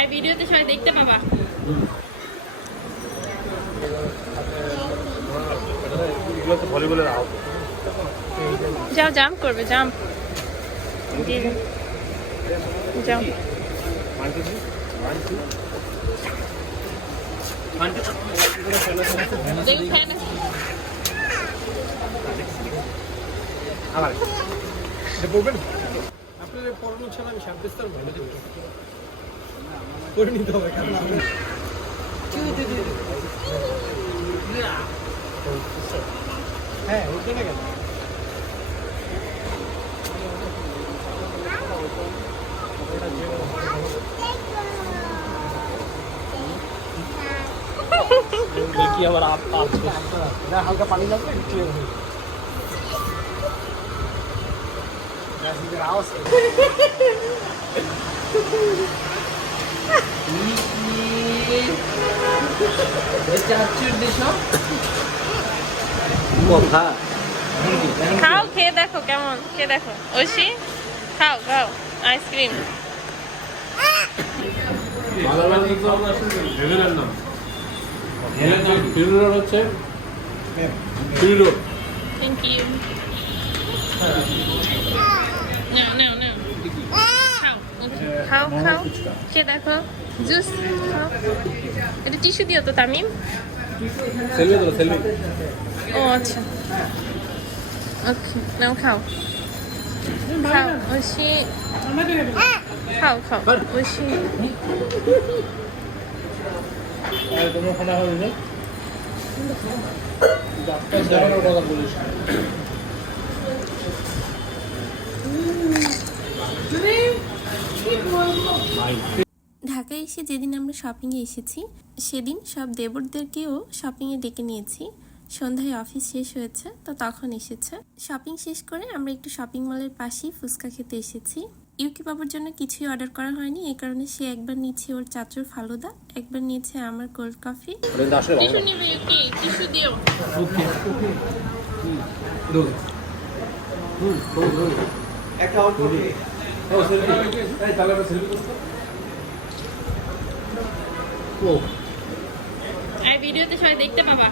এই ভিডিওতে সবাই দেখতে পাবা। যাও জাম্প করবে, জাম্প যাও। আপনাদের পড়ানো ছাড়া আমি সাবস্তার ভালো দেবো করে নিতে হবে। হ্যাঁ ওইটা না কেন দেখি আবার হালকা পানি লাগবে আওয়াজ খাও, খেয়ে দেখো কেমন, খেয়ে দেখো। ঐশী খাও খাও আইসক্রিম। Thank you. নাও নাও নাও, খাও খাও, খেয়ে দেখো। জুস খাও। এটা টিস্যু দিও তো তামিম। ও আচ্ছা, ওকে নাও খাও খাও। ঐশী খাও খাও ঐশী। তোমার খানা হবে না ডাক্তার যাওয়ার কথা বলিস। ঢাকায় এসে যেদিন আমরা শপিংয়ে এসেছি সেদিন সব দেবরদেরকেও শপিংয়ে ডেকে নিয়েছি। সন্ধ্যায় অফিস শেষ হয়েছে তো তখন এসেছে। শপিং শেষ করে আমরা একটু শপিং মলের পাশেই ফুচকা খেতে এসেছি। ইউকি বাবুর জন্য কিছুই অর্ডার করা হয়নি, এই কারণে সে একবার নিচ্ছে ওর চাচুর ফালুদা, একবার নিয়েছে আমার কোল্ড কফি। টিস্যু নিবে ইউকি, টিস্যু দিও। এই ভিডিওতে সবাই দেখতে পাবা।